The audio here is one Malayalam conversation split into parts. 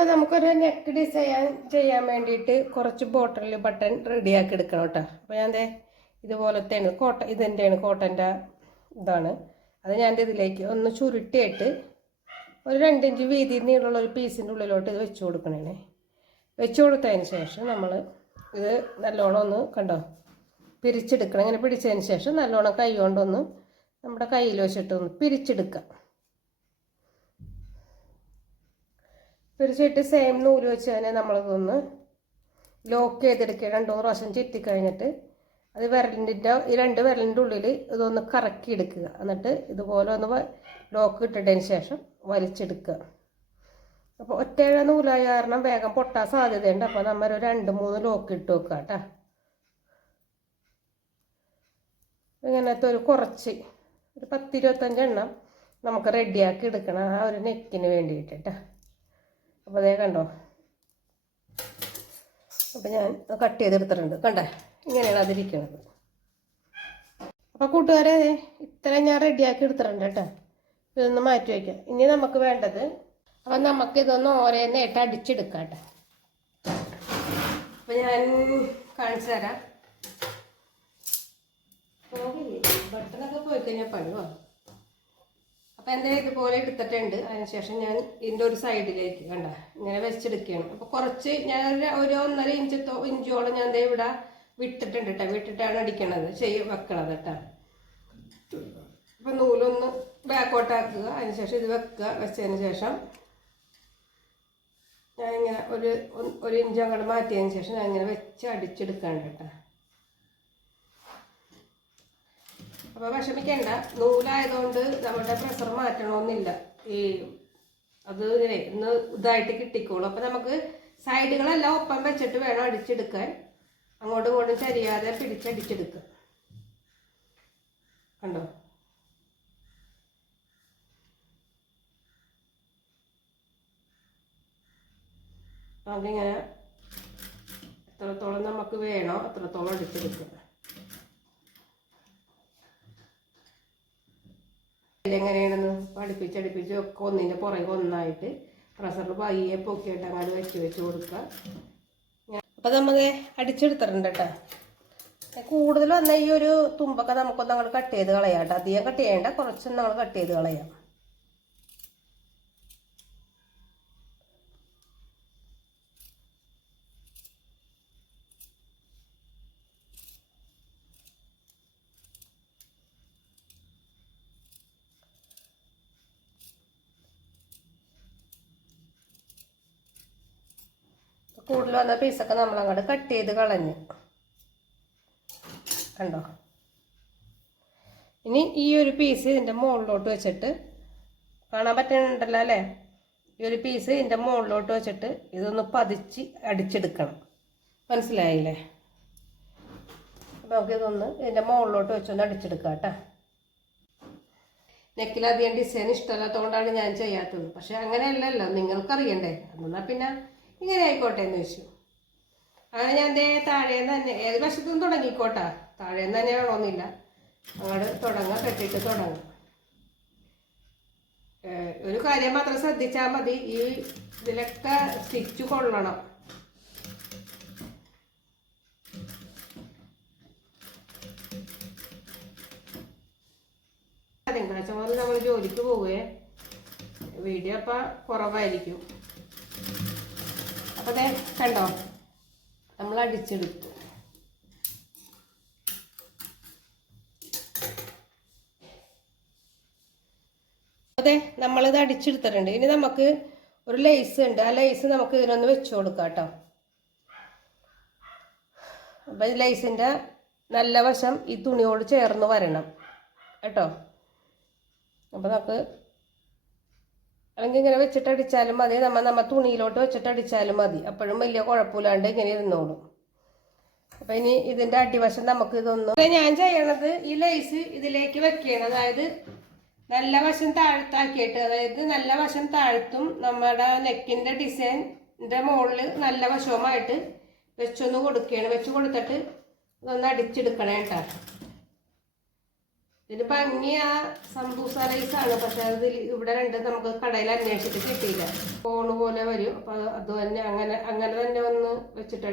അപ്പോൾ നമുക്കൊരു നെക്ക് ഡിസൈൻ ചെയ്യാൻ വേണ്ടിയിട്ട് കുറച്ച് ബോട്ടിൽ ബട്ടൺ റെഡിയാക്കി എടുക്കണം കേട്ടോ അപ്പോൾ ഞാൻ ദേ ഇതുപോലത്തെയാണ് കോട്ട ഇതെന്റെയാണ് കോട്ടന്റെ ഇതാണ്. അത് ഞാൻ ഇതിലേക്ക് ഒന്ന് ചുരുട്ടിയിട്ട് ഒരു രണ്ടിഞ്ച് വീതി നീളമുള്ള ഒരു പീസിന്റെ ഉള്ളിലോട്ട് ഇത് വെച്ച് കൊടുക്കണേ വെച്ച് കൊടുത്തതിന് ശേഷം നമ്മൾ ഇത് നല്ലോണം ഒന്ന് കണ്ടോ പിരിച്ചെടുക്കണം. ഇങ്ങനെ പിടിച്ചതിന് ശേഷം നല്ലോണം കൈ കൊണ്ടൊന്ന് നമ്മുടെ കയ്യിൽ വെച്ചിട്ടൊന്ന് പിരിച്ചെടുക്കാം. പിരിച്ചിട്ട് സെയിം നൂൽ വെച്ച് തന്നെ നമ്മളിതൊന്ന് ലോക്ക് ചെയ്തെടുക്കുക. രണ്ടു മൂന്ന് പ്രാവശ്യം ചെത്തി കഴിഞ്ഞിട്ട് അത് വിരലിന്റെ ഈ രണ്ട് വിരലിന്റെ ഉള്ളിൽ ഇതൊന്ന് കറക്കി എടുക്കുക എന്നിട്ട് ഇതുപോലെ ഒന്ന് ലോക്ക് ഇട്ടിട്ടതിന് ശേഷം വലിച്ചെടുക്കുക. അപ്പോൾ ഒറ്റഴ നൂലായ കാരണം വേഗം പൊട്ടാൻ സാധ്യതയുണ്ട്. അപ്പോൾ നമ്മൾ ഒരു രണ്ട് മൂന്ന് ലോക്ക് ഇട്ട് വെക്കുക കേട്ടോ. ഇങ്ങനത്തെ ഒരു കുറച്ച് ഒരു പത്തിരുപത്തഞ്ച് എണ്ണം നമുക്ക് റെഡിയാക്കി എടുക്കണം ആ ഒരു നെക്കിന് വേണ്ടിയിട്ട് കേട്ടോ. അപ്പോൾ അതേ കണ്ടോ? അപ്പോൾ ഞാൻ കട്ട് ചെയ്തെടുത്തിട്ടുണ്ട്. കണ്ടേ? ഇങ്ങനെയാണ് അതിരിക്കുന്നത് അപ്പോൾ കൂട്ടുകാരെ ഇത്രയും ഇത്ര ഞാൻ റെഡിയാക്കി എടുത്തിട്ടുണ്ട് കേട്ടോ. ഇതൊന്ന് മാറ്റി വയ്ക്കാം ഇനി നമുക്ക് വേണ്ടത് അപ്പം നമുക്ക് ഇതൊന്ന് ഓരോന്നായിട്ട് അടിച്ചെടുക്കാം കേട്ടോ. അപ്പം ഞാൻ കാണിച്ചു തരാം. ബട്ടണൊക്കെ പോയി കഴിഞ്ഞാൽ പണി പോകും അപ്പം എന്റെ ഇതുപോലെ എടുത്തിട്ടുണ്ട്. അതിനുശേഷം ഞാൻ ഇതിന്റെ ഒരു സൈഡിലേക്ക് കണ്ട ഇങ്ങനെ വെച്ചെടുക്കുകയാണ്. അപ്പോൾ കുറച്ച് ഞാൻ ഒരു- ഒന്നര ഇഞ്ചത്തോ ഇഞ്ചോളം ഞാൻ ദേ ഇവിടെ വിട്ടിട്ടുണ്ട് കേട്ടോ വിട്ടിട്ടാണ് അടിക്കണത് ചെയ്യ വെക്കണത് കേട്ടോ അപ്പം നൂലൊന്ന് ബാക്കോട്ടാക്കുക അതിനുശേഷം ഇത് വെക്കുക. വെച്ചതിന് ശേഷം ഞാൻ ഇങ്ങനെ ഒരു ഒരു ഇഞ്ച് മാറ്റിയതിന് ശേഷം ഞാൻ ഇങ്ങനെ വെച്ച് അടിച്ചെടുക്കാണ്ട് കേട്ടോ അപ്പോൾ വിഷമിക്കണ്ട. നൂലായതുകൊണ്ട് നമ്മുടെ പ്രഷർ മാറ്റണമെന്നില്ല. ഈ അത് ഇങ്ങനെ ഇന്ന് ഇതായിട്ട് കിട്ടിക്കോളും. അപ്പൊ നമുക്ക് സൈഡുകളെല്ലാം ഒപ്പം വെച്ചിട്ട് വേണം അടിച്ചെടുക്കാൻ. അങ്ങോട്ടും ഇങ്ങോട്ടും ചരിയാതെ പിടിച്ചടിച്ചെടുക്കുക. കണ്ടോ? അതിങ്ങനെ എത്രത്തോളം നമുക്ക് വേണോ അത്രത്തോളം അടിച്ചെടുക്കുക. എങ്ങനെയാണെന്ന് പഠിപ്പിച്ചടിപ്പിച്ച് ഒക്കെ ഒന്നിന്റെ പുറകെ ഒന്നായിട്ട് പ്രഷറിൽ പയ്യെ പൊക്കിയിട്ട് അങ്ങോട്ട് വെച്ച് വെച്ച് കൊടുക്കുക. അപ്പം നമ്മൾ അടിച്ചെടുത്തിട്ടുണ്ട് കേട്ടോ. കൂടുതൽ വന്ന ഈ ഒരു തുമ്പൊക്കെ നമുക്കൊന്ന് അങ്ങോട്ട് കട്ട് ചെയ്ത് കളയാം കേട്ടോ. അധികം കട്ട് ചെയ്യേണ്ട കുറച്ചൊന്ന് നമ്മൾ കട്ട് ചെയ്ത് കളയാം. കൂടുതൽ വന്ന പീസൊക്കെ നമ്മൾ അങ്ങോട്ട് കട്ട് ചെയ്ത് കളഞ്ഞു. കണ്ടോ? ഇനി ഈ ഒരു പീസ് ഇതിന്റെ മുകളിലോട്ട് വെച്ചിട്ട് കാണാൻ പറ്റുന്നുണ്ടല്ലോ അല്ലേ? ഈ ഒരു പീസ് ഇതിന്റെ മുകളിലോട്ട് വെച്ചിട്ട് ഇതൊന്ന് പതിച്ച് അടിച്ചെടുക്കണം. മനസ്സിലായില്ലേ? അപ്പോൾ നമുക്കിതൊന്ന് ഇതിന്റെ മുകളിലോട്ട് വെച്ചൊന്ന് അടിച്ചെടുക്കാം കേട്ടോ. നെക്കിലധികം ഡിസൈൻ ഇഷ്ടമല്ലാത്തതുകൊണ്ടാണ് ഞാൻ ചെയ്യാത്തത്. പക്ഷെ അങ്ങനെയല്ലല്ലോ നിങ്ങൾക്കറിയണ്ടേ? എന്നാൽ പിന്നെ ഇങ്ങനെ ആയിക്കോട്ടെ എന്ന് വെച്ചു. അങ്ങനെ ഞാൻ ദേ താഴേന്ന് തന്നെ ഏത് വശത്തും തുടങ്ങിക്കോട്ടാ. താഴേന്ന് തന്നെ വേണമെന്നില്ല അങ്ങോട്ട് തുടങ്ങ കെട്ടിയിട്ട് തുടങ്ങാം. ഏഹ് ഒരു കാര്യം മാത്രം ശ്രദ്ധിച്ചാൽ മതി. ഈ ഇതിലൊക്കെ സ്റ്റിച്ച് കൊള്ളണം. തിങ്കളാഴ്ച മുതൽ നമ്മൾ ജോലിക്ക് പോവുകയെ വീഡിയോ അപ്പം കുറവായിരിക്കും. അപ്പോൾ അതെ കണ്ടോ? നമ്മൾ അടിച്ചെടുത്തു അതെ നമ്മളിത് അടിച്ചെടുത്തിട്ടുണ്ട്. ഇനി നമുക്ക് ഒരു ലേസ് ഉണ്ട്. ആ ലേസ് നമുക്ക് ഇതിനൊന്ന് വെച്ച് കൊടുക്കാം കേട്ടോ. അപ്പം ഈ ലേസിന്റെ നല്ല വശം ഈ തുണിയോട് ചേർന്ന് വരണം. കേട്ടോ? അപ്പോൾ നമുക്ക് അല്ലെങ്കിൽ ഇങ്ങനെ വെച്ചിട്ട് അടിച്ചാലും മതി. നമ്മൾ നമ്മൾ തുണിയിലോട്ട് വെച്ചിട്ട് അടിച്ചാലും മതി. അപ്പോഴും വലിയ കുഴപ്പമില്ലാണ്ട് ഇങ്ങനെ ഇരുന്നോളും. അപ്പം ഇനി ഇതിന്റെ അടിവശം നമുക്ക് ഇതൊന്നും ഞാൻ ചെയ്യണത് ഈ ലൈസ് ഇതിലേക്ക് വെക്കുകയാണ് അതായത് നല്ല വശം താഴ്ത്താക്കിയിട്ട് അതായത് നല്ല വശം താഴ്ത്തും നമ്മുടെ നെക്കിന്റെ ഡിസൈന്റെ മുകളിൽ നല്ല വശവുമായിട്ട് വെച്ചൊന്ന് കൊടുക്കുകയാണ് വെച്ച് കൊടുത്തിട്ട് ഇതൊന്ന് അടിച്ചെടുക്കണേ കേട്ടോ ഇതിന് ഭംഗി ആ സംബൂസ റൈസാണ് പക്ഷെ അത് ഇവിടെ രണ്ട് നമുക്ക് കടയിൽ അന്വേഷിച്ചിട്ട് കിട്ടിയില്ല. ഫോണ് പോലെ വരും. അപ്പൊ അത് തന്നെ അങ്ങനെ അങ്ങനെ തന്നെ ഒന്ന് വെച്ചിട്ട്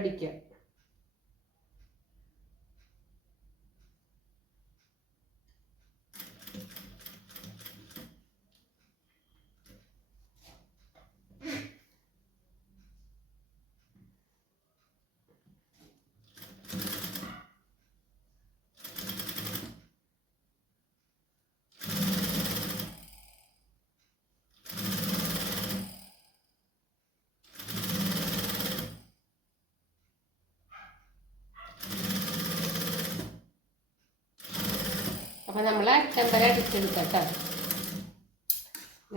അപ്പൊ നമ്മൾ അറ്റം വരെ അടിച്ചെടുക്കട്ടോ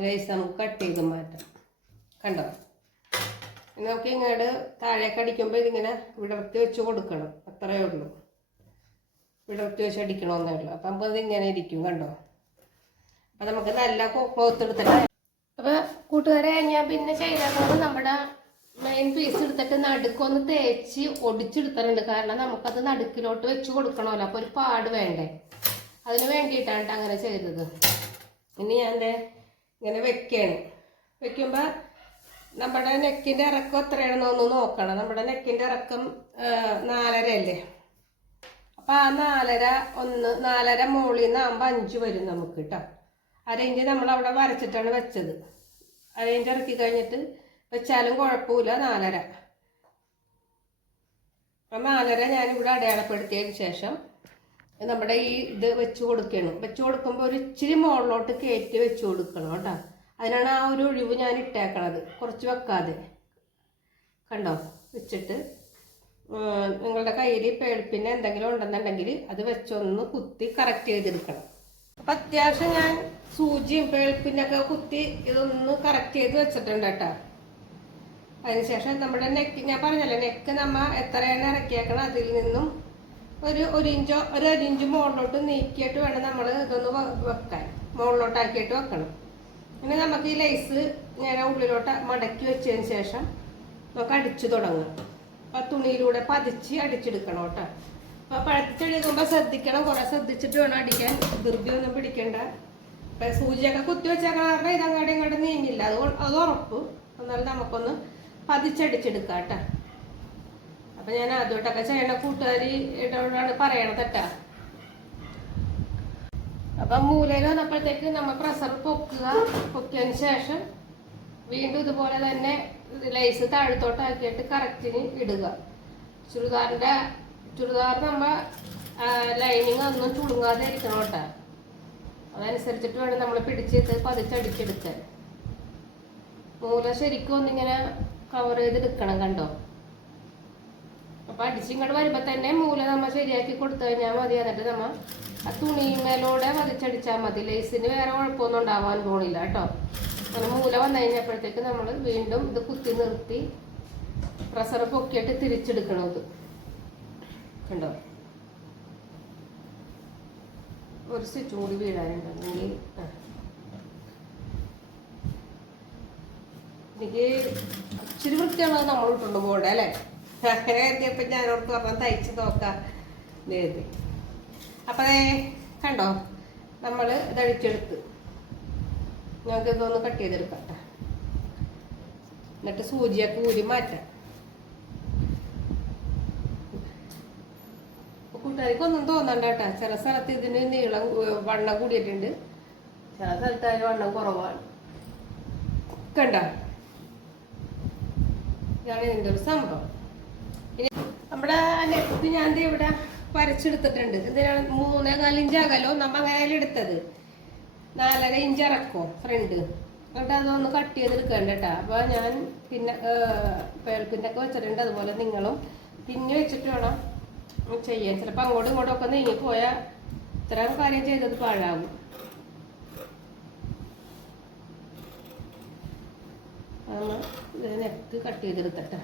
റൈസ് നമുക്ക് കട്ട് ചെയ്ത് മാറ്റാം. കണ്ടോ? നമുക്ക് ഇങ്ങോട്ട് താഴേക്ക് അടിക്കുമ്പോൾ ഇതിങ്ങനെ വിടർത്തി വെച്ച് കൊടുക്കണം. അത്രയേ ഉള്ളൂ. വിടർത്തി വെച്ച് അടിക്കണമെന്നേ ഉള്ളൂ. അപ്പം നമുക്ക് ഇതിങ്ങനെ ഇരിക്കും കണ്ടോ? അപ്പം നമുക്ക് നല്ല ക്ലോത്ത് എടുത്തിട്ട് അപ്പം കൂട്ടുകാരെ ഞാൻ പിന്നെ ചെയ്തത് നമ്മുടെ മെയിൻ പീസ് എടുത്തിട്ട് നടുക്കൊന്ന് തേച്ച് ഒടിച്ചെടുത്തിട്ടുണ്ട് കാരണം നമുക്കത് നടുക്കിലോട്ട് വെച്ച് കൊടുക്കണമല്ലോ. അപ്പോൾ ഒരു പാട് വേണ്ടേ? അതിന് വേണ്ടിയിട്ടാണ് ട്ടോ അങ്ങനെ ചെയ്തത്. ഇനി ഞാൻ ഇങ്ങനെ വെക്കുകയാണ് വെക്കുമ്പോൾ നമ്മുടെ നെക്കിന്റെ ഇറക്കം എത്രയാണെന്ന് ഒന്ന് നോക്കണം. നമ്മുടെ നെക്കിന്റെ ഇറക്കം നാലര അല്ലേ അപ്പം ആ നാലര ഒന്ന് നാലര മുകളിൽ നിന്ന് ആകുമ്പോൾ അഞ്ച് വരും നമുക്ക് കേട്ടോ അരയിഞ്ച് നമ്മൾ അവിടെ വരച്ചിട്ടാണ് വെച്ചത്. അരയിഞ്ച് ഇറക്കി കഴിഞ്ഞിട്ട് വെച്ചാലും കുഴപ്പമില്ല നാലര. അപ്പം നാലര ഞാനിവിടെ അടയാളപ്പെടുത്തിയതിന് ശേഷം നമ്മുടെ ഈ ഇത് വെച്ച് കൊടുക്കണം വെച്ച് കൊടുക്കുമ്പോൾ ഒരു ഇച്ചിരി മുകളിലോട്ട് കയറ്റി വെച്ച് കൊടുക്കണം കേട്ടോ. അതിനാണ് ആ ഒരു ഒഴിവ് ഞാൻ ഇട്ടേക്കണത്. കുറച്ച് വെക്കാതെ. കണ്ടോ? വെച്ചിട്ട് നിങ്ങളുടെ കയ്യിൽ പേഴ്പ്പിന് എന്തെങ്കിലും ഉണ്ടെന്നുണ്ടെങ്കിൽ അത് വെച്ചൊന്ന് കുത്തി കറക്റ്റ് ചെയ്തെടുക്കണം. അപ്പം അത്യാവശ്യം ഞാൻ സൂചിയും പേഴ്പ്പിനൊക്കെ കുത്തി ഇതൊന്ന് കറക്റ്റ് ചെയ്ത് വെച്ചിട്ടുണ്ട് കേട്ടോ. അതിനുശേഷം നമ്മുടെ നെക്ക് ഞാൻ പറഞ്ഞല്ലോ നെക്ക് നമ്മ എത്രയാണ് ഇറക്കിയേക്കണം അതിൽ നിന്നും ഒരു ഒരു ഇഞ്ചോ ഒരു ഒരു ഇഞ്ച് മുകളിലോട്ട് നീക്കിയിട്ട് വേണം നമ്മൾ ഇതൊന്ന് വെക്കാൻ. മുകളിലോട്ടാക്കിയിട്ട് വെക്കണം. പിന്നെ നമുക്ക് ഈ ലൈസ് ഇങ്ങനെ ഉള്ളിലോട്ട് മടക്കി വെച്ചതിന് ശേഷം നമുക്ക് അടിച്ചു തുടങ്ങാം. അപ്പോൾ തുണിയിലൂടെ പതിച്ച് അടിച്ചെടുക്കണം കേട്ടോ. അപ്പോൾ പഴത്തിച്ചെടുക്കുമ്പോൾ ശ്രദ്ധിക്കണം. കുറേ ശ്രദ്ധിച്ചിട്ട് വേണം അടിക്കാൻ. ധൃതിയൊന്നും പിടിക്കണ്ട. ഇപ്പം സൂചിയൊക്കെ കുത്തി വെച്ചാൽ കാരണം ഇതങ്ങോട്ടും ഇങ്ങോട്ടും നീങ്ങില്ല. അത് അത് ഉറപ്പ്. എന്നാലും നമുക്കൊന്ന് പതിച്ചടിച്ചെടുക്കാം കേട്ടോ. അപ്പൊ ഞാൻ ആദ്യമായിട്ടൊക്കെ ചെയ്യണ കൂട്ടുകാരിയോടാണ് പറയണത് കേട്ടാ. അപ്പൊ മൂലയിൽ വന്നപ്പോഴത്തേക്ക് നമ്മൾ പ്രഷർ പൊക്കുക. പൊക്കിയതിന് ശേഷം വീണ്ടും ഇതുപോലെ തന്നെ ലൈസ് താഴത്തോട്ടാക്കിയിട്ട് കറക്റ്റിന് ഇടുക. ചുരിദാറിന്റെ ചുരിദാർ നമ്മ ലൈനിങ് ഒന്നും ചുളുങ്ങാതെ ഇരിക്കണം കേട്ടോ. അതനുസരിച്ചിട്ട് വേണം നമ്മൾ പിടിച്ചിട്ട് പതിച്ചടിച്ചെടുക്കാൻ മൂല ശരിക്കും ഒന്നിങ്ങനെ കവർ ചെയ്തെടുക്കണം കണ്ടോ? അപ്പൊ അടിച്ചിങ്ങോട്ട് വരുമ്പോ തന്നെ മൂല നമ്മ ശരിയാക്കി കൊടുത്തു കഴിഞ്ഞാൽ മതി എന്നിട്ട് നമ്മ ആ തുണിമേലൂടെ വതിച്ചടിച്ചാൽ മതി. ലേസിന് വേറെ കുഴപ്പമൊന്നും ഉണ്ടാവാൻ പോണില്ല കേട്ടോ. അങ്ങനെ മൂല വന്നു കഴിഞ്ഞപ്പോഴത്തേക്ക് നമ്മൾ വീണ്ടും ഇത് കുത്തി നിർത്തി പ്രസർ പൊക്കിയിട്ട് തിരിച്ചെടുക്കണം ഇത്. കണ്ടോ? ഒരു സ്റ്റിച്ച് കൂടി വീഴാനുണ്ടെങ്കിൽ എനിക്ക് ഇച്ചിരി വൃത്തിയാണ് നമ്മൾ ഇട്ടുകൊണ്ട് പോകണ്ടേ അല്ലേ? അങ്ങനെ കരുതിയപ്പോൾ ഓർത്ത് പറഞ്ഞാൽ തയ്ച്ച് നോക്കാം നേതി അപ്പം കണ്ടോ? നമ്മൾ ഇതഴിച്ചെടുത്ത് ഞങ്ങൾക്ക് ഇതൊന്ന് കട്ട് ചെയ്തെടുക്കാം ട്ടാ. എന്നിട്ട് സൂചിയൊക്കെ ഊരി മാറ്റാം. കൂട്ടുകാർക്ക് ഒന്നും തോന്നണ്ട കേട്ടോ. ചില സ്ഥലത്ത് ഇതിന് നീളം വണ്ണം കൂടിയിട്ടുണ്ട്. ചില സ്ഥലത്ത് അതിന് വണ്ണം കുറവാണ്. കണ്ട? ഇതാണ് ഇതിന്റെ ഒരു സംഭവം. നമ്മുടെ നെറ്റ് ഞാൻ ഇവിടെ വരച്ചെടുത്തിട്ടുണ്ട്. എന്തിനാണ് മൂന്നേ നാല് ഇഞ്ച് അകലോ? നമ്മ അങ്ങനെ എടുത്തത്. നാലര ഇഞ്ച് ഇറക്കോ? ഫ്രണ്ട്. എന്നിട്ട് അതൊന്ന് കട്ട് ചെയ്തെടുക്കണ്ട കേട്ടോ അപ്പോൾ ഞാൻ പിന്നെ പേൾപ്പിന്റെ ഒക്കെ വെച്ചിട്ടുണ്ട്. അതുപോലെ നിങ്ങളും തിങ്ങി വെച്ചിട്ട് വേണം ചെയ്യാൻ. ചിലപ്പോ അങ്ങോട്ടും ഇങ്ങോട്ടും ഒക്കെ നീങ്ങി പോയാ ഇത്രയും കാര്യം ചെയ്തത് പാഴാകും നമ്മൾ നെക്ക് കട്ട് ചെയ്തെടുത്തട്ടെ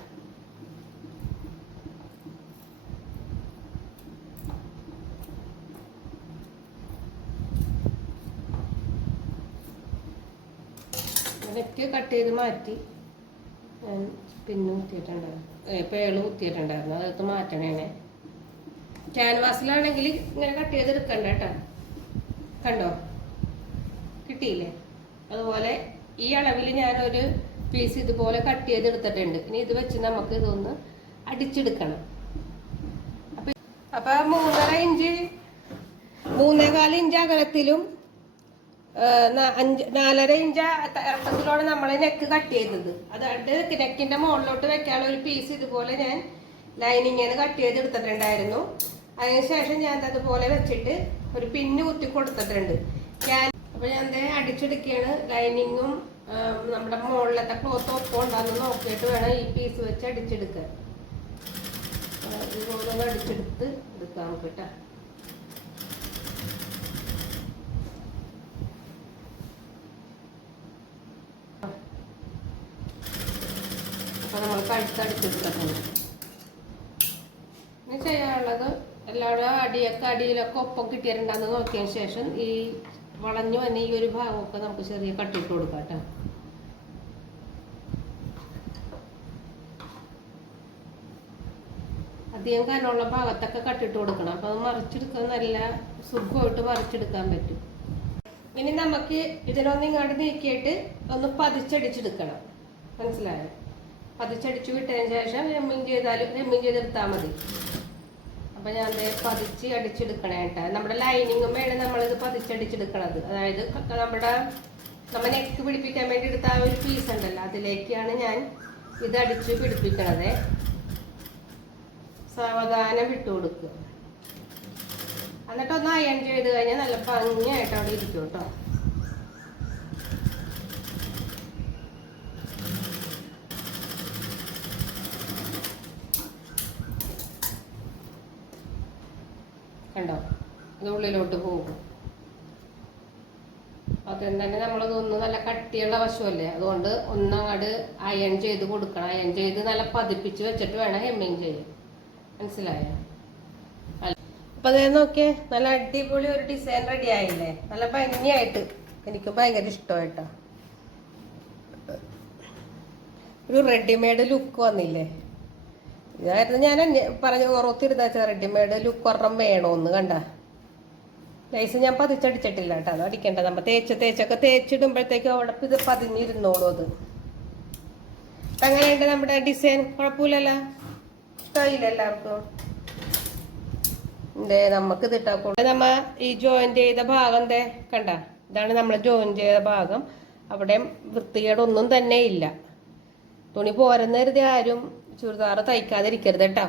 നെക്ക് കട്ട് ചെയ്ത് മാറ്റി. ഞാൻ പിന്നെ കുത്തിയിട്ടുണ്ടായിരുന്നു പേൾ കുത്തിയിട്ടുണ്ടായിരുന്നു അതെടുത്ത് മാറ്റണേനെ ക്യാൻവാസിലാണെങ്കിൽ ഇങ്ങനെ കട്ട് ചെയ്തെടുക്കണ്ട കേട്ടോ. കണ്ടോ? കിട്ടിയില്ലേ? അതുപോലെ ഈ അളവിൽ ഞാനൊരു പീസ് ഇതുപോലെ കട്ട് ചെയ്ത് എടുത്തിട്ടുണ്ട്. ഇനി ഇത് വെച്ച് നമുക്ക് ഇതൊന്ന് അടിച്ചെടുക്കണം. അപ്പൊ അപ്പം മൂന്നര ഇഞ്ച് മൂന്നേകാൽ ഇഞ്ച് അകലത്തിലും അഞ്ച് നാലര ഇഞ്ച് ഇറക്കത്തിലാണ് നമ്മൾ നെക്ക് കട്ട് ചെയ്തത്. അതായത് നെക്കിന്റെ മുകളിലോട്ട് വെക്കാനുള്ള ഒരു പീസ് ഇതുപോലെ ഞാൻ ലൈനിങ്ങിന് കട്ട് ചെയ്ത് എടുത്തിട്ടുണ്ടായിരുന്നു. അതിനുശേഷം ഞാൻ അതുപോലെ വെച്ചിട്ട് ഒരു പിന്ന് കുത്തി കൊടുത്തിട്ടുണ്ട്. ഞാൻ അപ്പൊ ഞാൻ ദേ അടിച്ചെടുക്കുകയാണ് ലൈനിങ്ങും നമ്മുടെ മുകളിലത്തെ ക്ലോത്ത് ഒപ്പം ഉണ്ടാകുന്നു നോക്കിയിട്ട് വേണം ഈ പീസ് വെച്ച് അടിച്ചെടുക്കാൻ. ഇതുപോലെ അടിച്ചെടുത്ത് എടുക്കാം കേട്ടോ അപ്പൊ നമ്മൾ കഴുത്തടിച്ചെടുത്തിട്ടുണ്ട് ഇനി ചെയ്യാനുള്ളത് എല്ലാവരും അടിയൊക്കെ അടിയിലൊക്കെ ഒപ്പം കിട്ടിയിട്ടുണ്ടെന്ന് നോക്കിയതിന് ശേഷം ഈ വളഞ്ഞു വന്ന ഈ ഒരു ഭാഗമൊക്കെ നമുക്ക് ചെറിയ കട്ടിട്ട് കൊടുക്കാം കേട്ടോ. അധികം കനമുള്ള ഭാഗത്തൊക്കെ കട്ടിട്ട് കൊടുക്കണം. അപ്പൊ അത് മറിച്ചെടുക്കാൻ നല്ല സുഖമായിട്ട് മറിച്ചെടുക്കാൻ പറ്റും. ഇനി നമുക്ക് ഇതിനൊന്ന് ഇങ്ങോട്ട് നീക്കിയിട്ട് ഒന്ന് പതിച്ചടിച്ചെടുക്കണം. മനസ്സിലായോ? പതിച്ചടിച്ചു വിട്ടതിന് ശേഷം ഹെമ്മിങ് ചെയ്താലും ഹെമ്മിങ് ചെയ്തെടുത്താൽ മതി. അപ്പം ഞാൻ പതിച്ച് അടിച്ചെടുക്കണേ കേട്ടോ നമ്മുടെ ലൈനിങ്ങും വേണം നമ്മളിത് പതിച്ചടിച്ചെടുക്കണത്. അതായത് നമ്മുടെ നമ്മൾ നെക്ക് പിടിപ്പിക്കാൻ വേണ്ടി എടുത്ത ആ ഒരു പീസ് ഉണ്ടല്ലോ അതിലേക്കാണ് ഞാൻ ഇത് അടിച്ച് പിടിപ്പിക്കണത്. സാവധാനം വിട്ടു കൊടുക്കുക. എന്നിട്ടൊന്ന് അയൺ ചെയ്ത് കഴിഞ്ഞാൽ നല്ല ഭംഗിയായിട്ട് അവിടെ ഇരിക്കും കേട്ടോ കണ്ടോ ഇത് ഉള്ളിലോട്ട് പോകും. അതിൽ തന്നെ നമ്മളതൊന്ന് നല്ല കട്ടിയുള്ള വശമല്ലേ? അതുകൊണ്ട് ഒന്നങ്ങട് അയൺ ചെയ്ത് കൊടുക്കണം. അയൺ ചെയ്ത് നല്ല പതിപ്പിച്ച് വെച്ചിട്ട് വേണം ഹെമ്മിങ് ചെയ്യാൻ. മനസ്സിലായോ? അപ്പൊ അതേ നോക്കിയേ നല്ല അടിപൊളി ഒരു ഡിസൈൻ റെഡി ആയില്ലേ? നല്ല ഭംഗിയായിട്ട്. എനിക്ക് ഭയങ്കര ഇഷ്ടമായിട്ടോ. ഒരു റെഡിമെയ്ഡ് ലുക്ക് വന്നില്ലേ? ഇതായിരുന്നു ഞാൻ പറഞ്ഞു ഓർത്തിരുന്ന റെഡിമെയ്ഡ് ലുക്ക് ഒരെണ്ണം വേണോന്ന് കണ്ട. ലൈസ് ഞാൻ പതിച്ചടിച്ചിട്ടില്ല കേട്ടോ. അത് അടിക്കണ്ട നമ്മ തേച്ച് തേച്ചൊക്കെ തേച്ചിടുമ്പോഴത്തേക്കും അവിടെ ഇത് പതിഞ്ഞിരുന്നോളൂ അത്. അങ്ങനെയുണ്ട് നമ്മുടെ ഡിസൈൻ കുഴപ്പമില്ലല്ലോ? എല്ലാവർക്കും? നമുക്ക് ഇതിട്ടാ നമ്മ ഈ ജോയിൻ ചെയ്ത ഭാഗം എന്തേ കണ്ട? ഇതാണ് നമ്മൾ ജോയിൻ ചെയ്ത ഭാഗം. അവിടെ വൃത്തികേടൊന്നും തന്നെ ഇല്ല. തുണി പോരുന്നരുതി ആരും ചുരിദാറ് തയ്ക്കാതിരിക്കരുത് കേട്ടോ.